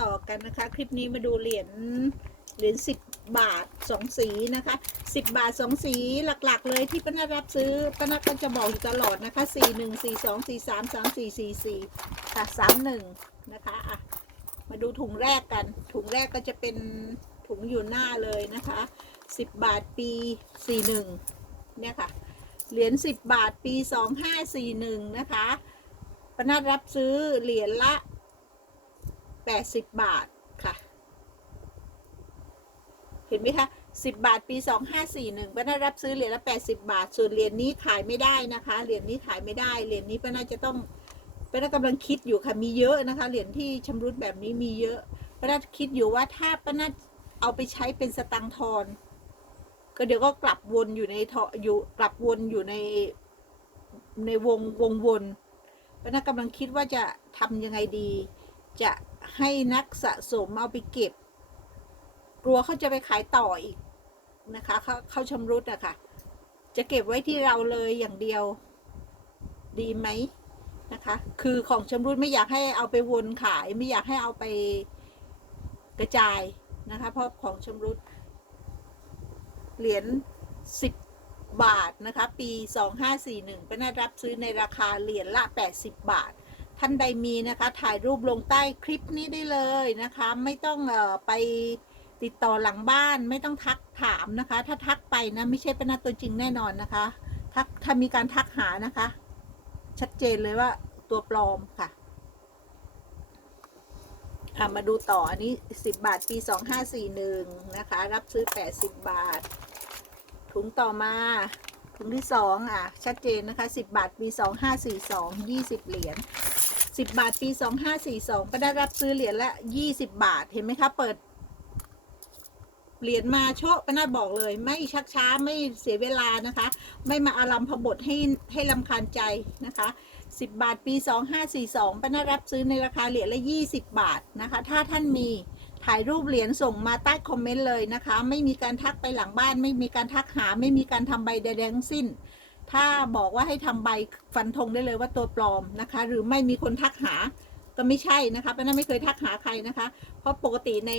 ต่อกันนะคะ คลิปนี้มาดูเหรียญเหรียญสิบบาทสองสีนะคะสิบบาทสองสีหลักๆ เลยที่ป้านารับซื้อป้านาก็จะบอกอยู่ตลอดนะคะสี่หนึ่งสี่สองสี่สามสามสี่สี่สี่ค่ะสามหนึ่งนะคะอะมาดูถุงแรกกัน ถุงแรกก็จะเป็นถุงอยู่หน้าเลยนะคะสิบบาทปีสี่หนึ่งเนี่ยค่ะเหรียญสิบบาทปีสองห้าสี่หนึ่งนะคะปนัดรับซื้อเหรียญละ แปดสิบบาทค่ะ เห็นไหมคะสิบบาทปีสองห้าสี่หนึ่งปนัดรับซื้อเหรียญละแปดสิบาท ส่วนเหรียญนี้ขายไม่ได้นะคะ เหรียญนี้ขายไม่ได้ เหรียญนี้ปนัดจะต้องปนัดกำลังคิดอยู่ค่ะ มีเยอะนะคะ เหรียญที่ชำรุดแบบนี้มีเยอะปนัดคิดอยู่ว่าถ้าปนัดเอาไปใช้เป็นสตังทอน ก็เดี๋ยวก็กลับวนอยู่ในทออยู่กลับวนอยู่ในในวงวงวนเพรานักกำลังคิดว่าจะทำยังไงดีจะ ให้นักสะสมเอาไปเก็บ กลัวเขาจะไปขายต่ออีกนะคะเขาเขาชำรุดอะค่ะ จะเก็บไว้ที่เราเลยอย่างเดียว ดีไหมนะคะ คือของชำรุดไม่อยากให้เอาไปวนขาย ไม่อยากให้เอาไปกระจายนะคะ เพราะของชำรุดเหรียญ10บบาทนะคะ ปี2541เป็นได้รับซื้อในราคาเหรียญละ80บาท ท่านใดมีนะคะ ถ่ายรูปลงใต้คลิปนี้ได้เลยนะคะ ไม่ต้องเอ่อไปติดต่อหลังบ้านไม่ต้องทักถามนะคะ ถ้าทักไปนะไม่ใช่เป็นหน้าตัวจริงแน่นอนนะคะทักถ้ามีการทักหานะคะ ชัดเจนเลยว่าตัวปลอมค่ะค่ะมาดูต่ออันนี้10บาทปี2541นะคะ รับซื้อ80บาท ถุงต่อมา ถุงที่2อะ ชัดเจนนะคะ10บาทปี2542 20เหรียญ 10 บาทปี 2542ก็ได้รับซื้อเหรียญละ 20 บาทเห็นไหมคะ เปิด เหรียญมาโชะป้านาบอกเลย ไม่ชักช้าไม่เสียเวลานะคะ ไม่มาอารัมพบทให้ให้ลำคาญใจนะคะ10 บาท ปี 2542ป้านารับซื้อในราคาเหรียญละ 20 บาทนะคะ ถ้าท่านมีถ่ายรูปเหรียญส่งมาใต้คอมเมนต์เลยนะคะ ไม่มีการทักไปหลังบ้าน ไม่มีการทักหา ไม่มีการทำใบใดทั้งสิ้น ถ้าบอกว่าให้ทำใบฟันธงได้เลยว่าตัวปลอมนะคะ หรือไม่มีคนทักหาก็ไม่ใช่นะคะป้าน่าไม่เคยทักหาใครนะคะ เพราะปกติใน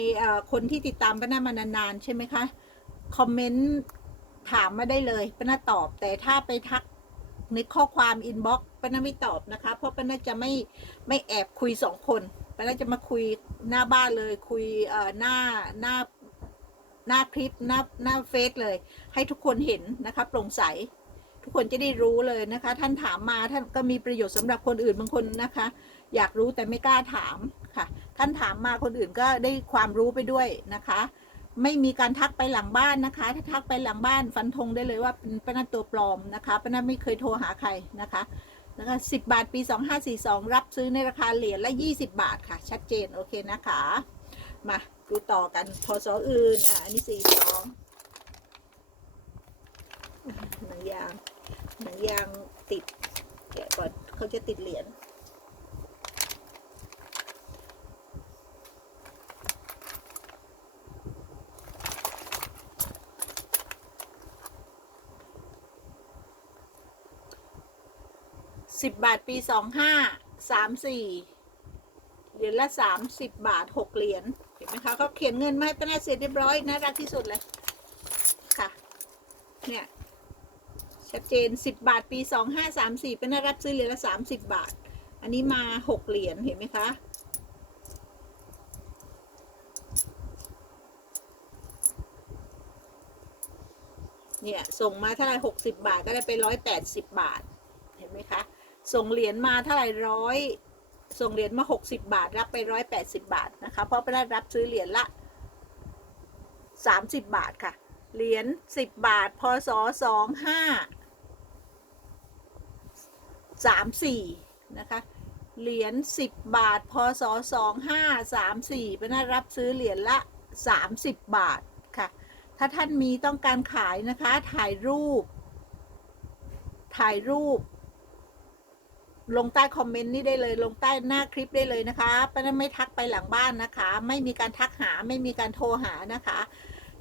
คนที่ติดตามป้าน้ามานานๆใช่ไหมคะคอมเมนต์ถามมาได้เลยป้าน้าตอบ แต่ถ้าไปทักในข้อความอินบ็อกซ์ป้าน้าไม่ตอบนะคะ เพราะป้าน้าจะไม่ไม่แอบคุยสองคนป้าน้าจะมาคุยหน้าบ้านเลย คุยหน้าหน้าหน้าคลิปหน้าหน้าเฟซเลย ให้ทุกคนเห็นนะคะโปร่งใส ทุกคนจะได้รู้เลยนะคะ ท่านถามมาท่านก็มีประโยชน์สำหรับคนอื่นบางคนนะคะ อยากรู้แต่ไม่กล้าถามค่ะ ท่านถามมาคนอื่นก็ได้ความรู้ไปด้วยนะคะ ไม่มีการทักไปหลังบ้านนะคะ ถ้าทักไปหลังบ้านฟันธงได้เลยว่าเป็นป้านันตัวปลอมนะคะป้านันไม่เคยโทรหาใครนะคะนะคะสิบาทปีสองห้าสี่สองรับซื้อในราคาเหรียญละยี่สิบาทค่ะ ชัดเจนโอเคนะคะ มาดูต่อกันพอสออื่น อะ อันนี้สี่สองหนังยาง หนังยางติดแกะก่อนเขาจะติดเหรียญสิบบาทปีสองห้าสามสี่เหรียญละสามสิบบาทหกเหรียญเห็นไหมคะเขาเขียนเงินมาให้ป้าแน่เสร็จเรียบร้อยน่ารักที่สุดเลยค่ะ เนี่ย ชัดเจนสิบบาทปีสองห้าสามสี่ป้าแน่รับซื้อเหรียญละสามสิบบาท อันนี้มาหกเหรียญเห็นไหมคะ เนี่ย ส่งมาเท่าไหร่หกสิบาท ก็ได้ไปร้อยแปดสิบบาท เห็นไหมคะ ส่งเหรียญมาเท่าไหร่ร้อยส่งเหรียญมาหกสิบาท รับไปร้อยแปดสิบาทนะคะ เพราะไปได้รับซื้อเหรียญละสามสิบบาทค่ะ เหรียญสิบบาท พศสองห้า สามสี่นะคะเหรียญสิบบาท พศสองห้าสามสี่ไปได้รับซื้อเหรียญละสามสิบบาทค่ะ ถ้าท่านมีต้องการขายนะคะ ถ่ายรูป ถ่ายรูป ลงใต้คอมเมนต์นี่ได้เลย ลงใต้หน้าคลิปได้เลยนะคะป้านั้นไม่ทักไปหลังบ้านนะคะ ไม่มีการทักหา ไม่มีการโทรหานะคะ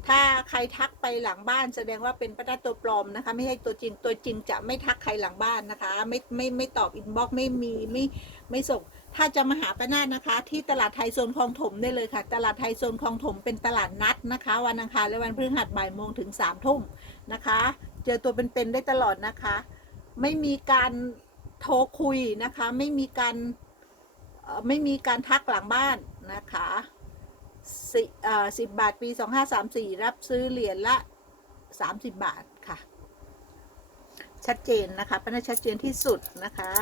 ถ้าใครทักไปหลังบ้านแสดงว่าเป็นป้านัทตัวปลอมนะคะ ไม่ใช่ตัวจริงตัวจริงจะไม่ทักใครหลังบ้านนะคะ ไม่ไม่ไม่ตอบอินบ็อกไม่มีไม่ไม่ส่ง ถ้าจะมาหาป้านาฏนะคะ ที่ตลาดไทยโซนคลองถมได้เลยค่ะ ตลาดไทยโซนคลองถมเป็นตลาดนัดนะคะ วันอังคารและวันพฤหัสบ่ายโมงถึงสามทุ่มนะคะ เจอตัวเป็นๆได้ตลอดนะคะ ไม่มีการโทรคุยนะคะ ไม่มีการไม่มีการทักหลังบ้านนะคะ สิบบาท ปีสองห้าสามสี่รับซื้อเหรียญละสามสิบบาทค่ะ ชัดเจนนะคะป้านาฏชัดเจนที่สุดนะคะ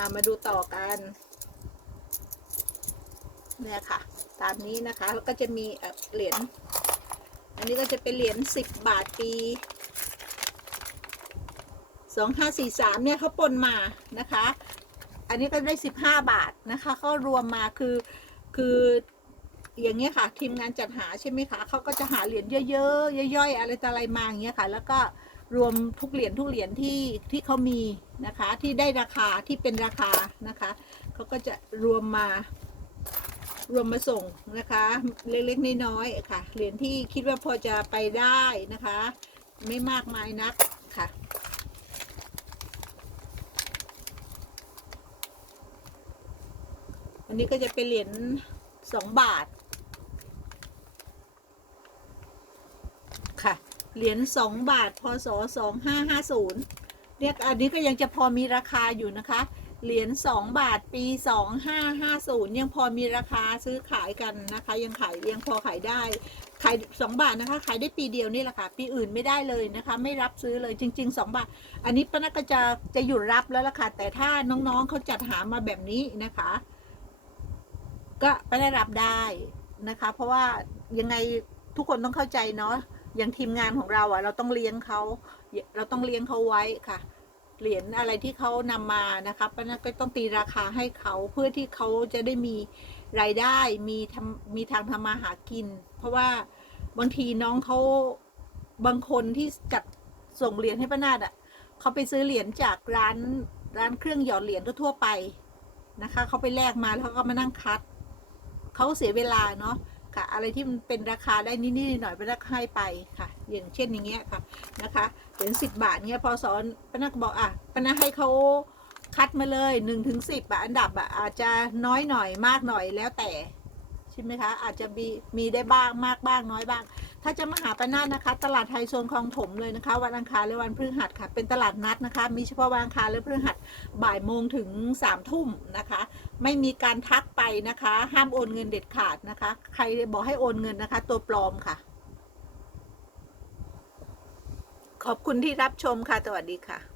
ามาดูต่อกันเนี่ยค่ะ ตามนี้นะคะ แล้วก็จะมีเหรียญอันนี้ก็จะเป็นเหรียญสิบบาทปีสองห้าสี่สามเนี่ยเขาปนมานะคะ อันนี้ก็ได้สิบห้าบาทนะคะเขารวมมาคือคือ อย่างเงี้ยค่ะ ทีมงานจัดหาใช่ไหมคะเขาก็จะหาเหรียญเยอะๆย่อยๆอะไรต่ออะไรมาอย่างเงี้ยค่ะ แล้วก็รวมทุกเหรียญทุกเหรียญที่ที่เขามีนะคะ ที่ได้ราคาที่เป็นราคานะคะเขาก็จะรวมมารวมมาส่งนะคะ เล็กๆน้อยๆค่ะ เหรียญที่คิดว่าพอจะไปได้นะคะ ไม่มากมายนักค่ะอันนี้ก็จะเป็นเหรียญสองบาท ค่ะ เหรียญสองบาทพศสองห้าห้าศูนย์เรียกอันนี้ก็ยังจะพอมีราคาอยู่นะคะ เหรียญสองบาทปีสองห้าห้าศูนย์ยังพอมีราคาซื้อขายกันนะคะ ยังขายยังพอขายได้ขายสองบาทนะคะขายได้ปีเดียวนี่แหละค่ะ ปีอื่นไม่ได้เลยนะคะ ไม่รับซื้อเลยจริงๆสองบาท อันนี้ป้านักก็จะจะหยุดรับแล้วล่ะค่ะ แต่ถ้าน้องๆเขาจัดหามาแบบนี้นะคะ ก็ไม่ได้รับได้นะคะ เพราะว่ายังไงทุกคนต้องเข้าใจเนาะ อย่างทีมงานของเราอะ่ะ เราต้องเลี้ยงเขาเราต้องเลี้ยงเขาไว้ค่ะ เหรียญอะไรที่เขานำมานะคะป้านักก็ต้องตีราคาให้เขาเพื่อที่เขาจะได้มีรายได้มีทำมีทางทำมาหากิน เพราะว่าบางทีน้องเขาบางคนที่จัดส่งเหรียญให้ป้านาดอะเขาไปซื้อเหรียญจากร้านร้านเครื่องหยอดเหรียญทั่วไปนะคะเขาไปแลกมาแล้วเขาก็มานั่งคัดเขาเสียเวลาเนาะ ค่ะ อะไรที่มันเป็นราคาได้นิดๆหน่อยๆไปรักให้ไปค่ะ อย่างเช่นอย่างเงี้ยค่ะนะคะเหรียญสิบบาทเงี้ยพอสอนป้านักบอกอะป้านักให้เขาคัดมาเลยหนึ่งถึงสิบอะอันดับอะอาจจะน้อยหน่อยมากหน่อยแล้วแต่ใช่ไหมคะ อาจจะมีมีได้บ้างมากบ้างน้อยบ้าง ถ้าจะมาหาป้านาฏนะคะ ตลาดไทยโซนคลองถมเลยนะคะ วันอังคารและวันพฤหัสค่ะ เป็นตลาดนัดนะคะ มีเฉพาะวันอังคารและพฤหัสบ่ายโมงถึงสามทุ่มนะคะ ไม่มีการทักไปนะคะ ห้ามโอนเงินเด็ดขาดนะคะ ใครบอกให้โอนเงินนะคะ ตัวปลอมค่ะ ขอบคุณที่รับชมค่ะ สวัสดีค่ะ